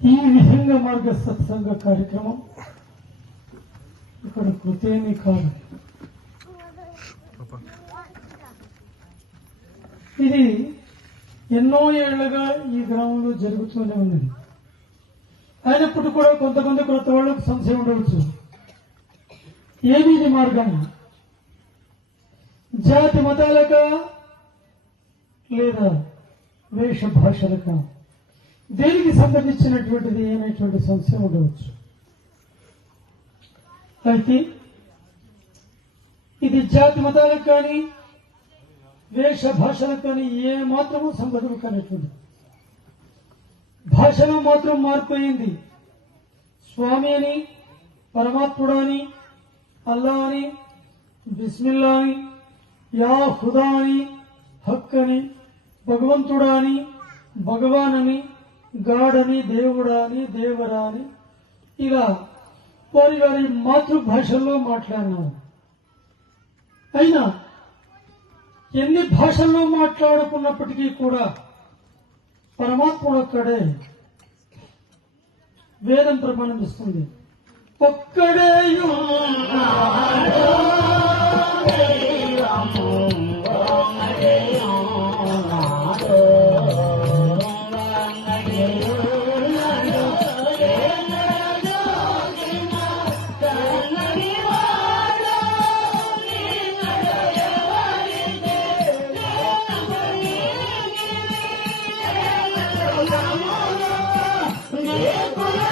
ఈ విహంగ మార్గ సత్సంగ కార్యక్రమం ఇక్కడ కృతేమీ కాదు. ఇది ఎన్నో ఏళ్లుగా ఈ గ్రామంలో జరుగుతూనే ఉన్నది. అయినప్పుడు కూడా కొంతమంది కొత్త వాళ్ళకు సంశయం ఉండవచ్చు. ఏమి ఇది మార్గం? జాతి మతాలక లేదా వేష భాషలక, దేనికి సంబంధించినటువంటిది అనేటువంటి సంశయం ఉండవచ్చు. అయితే ఇది జాతి మతాలకు కానీ వేష భాషలకు కానీ ఏ మాత్రమూ సంబంధం కానటువంటి భాషలో మాత్రం మారిపోయింది. స్వామి అని, పరమాత్ముడు అని, అల్లా అని, బిస్మిల్లా అని, యా ఖుదా అని, హక్ అని, భగవంతుడా అని, భగవాన్ అని, గాడని, దేవుడా అని, దేవరా అని, ఇలా వారి వారి మాతృభాషల్లో మాట్లాడినారు. అయినా ఎన్ని భాషల్లో మాట్లాడుకున్నప్పటికీ కూడా పరమాత్ముడు ఒక్కడే. వేదం ప్రమాణిస్తుంది, ఒక్కడే Yeah.